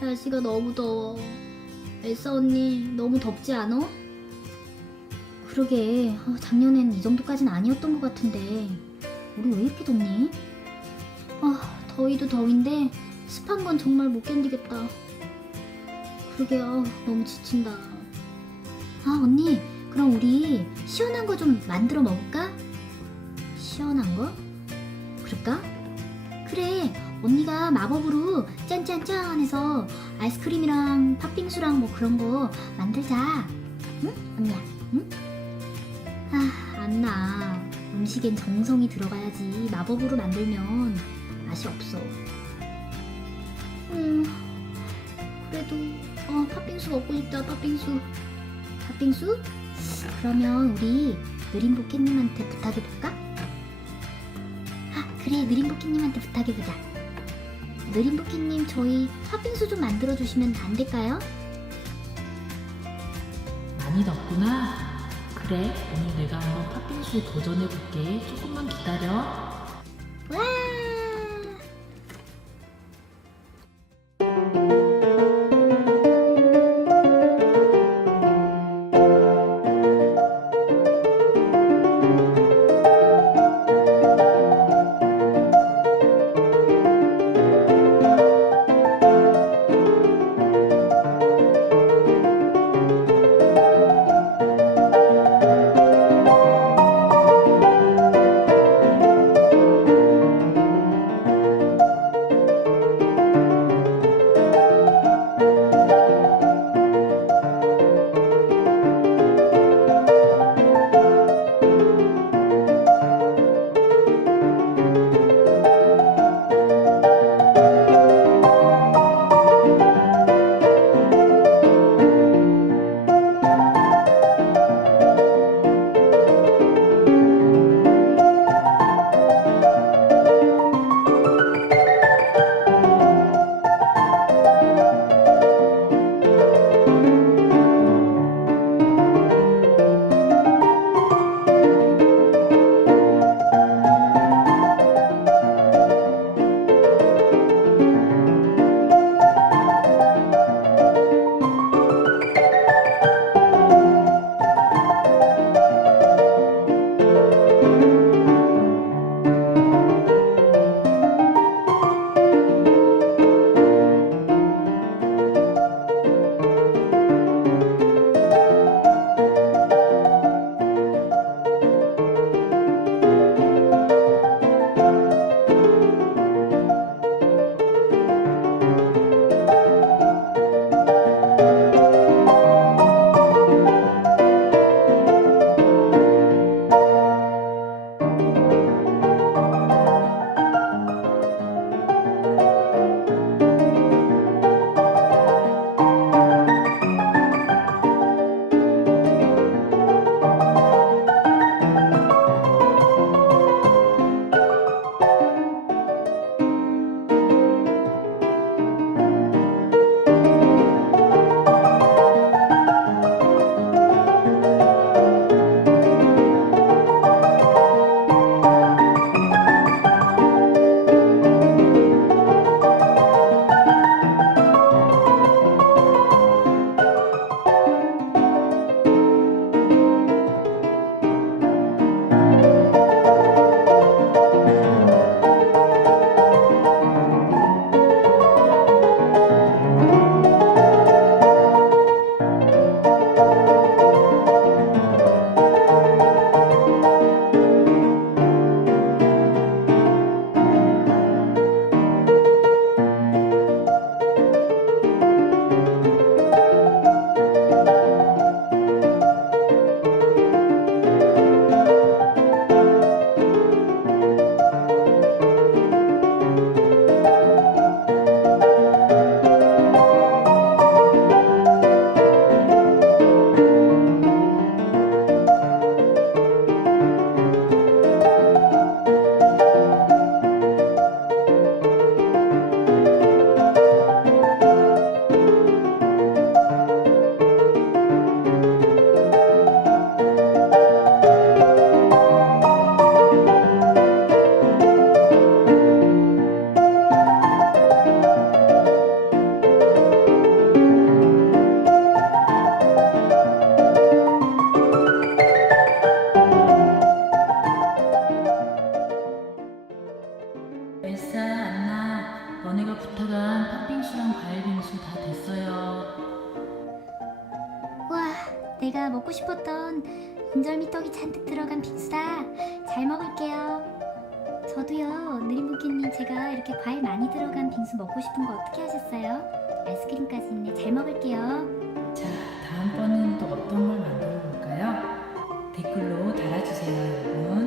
날씨가 너무 더워. 엘사 언니 너무 덥지 않아? 그러게 작년엔 이 정도까진 아니었던 것 같은데 우리 왜 이렇게 덥니? 더위도 더윈데 습한 건 정말 못 견디겠다. 그러게 너무 지친다. 언니 그럼 우리 시원한 거 좀 만들어 먹을까? 시원한 거? 그럴까? 그래 언니가 마법으로 짠짠짠 해서 아이스크림이랑 팥빙수랑 뭐 그런 거 만들자. 응? 언니야 응? 안나 음식엔 정성이 들어가야지 마법으로 만들면 맛이 없어. 그래도 팥빙수 먹고 싶다. 팥빙수? 그러면 우리 느림보캣님한테 부탁해볼까? 그래 느림보캣님한테 부탁해보자. 느림보캣님 저희 팥빙수 좀 만들어주시면 안 될까요? 많이 덥구나. 그래 오늘 내가 한번 팥빙수 도전해볼게. 조금만 기다려. 와! 과일빙수 다 됐어요. 와, 내가 먹고 싶었던 인절미떡이 잔뜩 들어간 빙수다. 잘 먹을게요. 저도요, 느림보기님 제가 이렇게 과일 많이 들어간 빙수 먹고 싶은 거 어떻게 하셨어요? 아이스크림까지 있네. 잘 먹을게요. 자, 다음번엔 또 어떤 걸 만들어 볼까요? 댓글로 달아주세요, 여러분.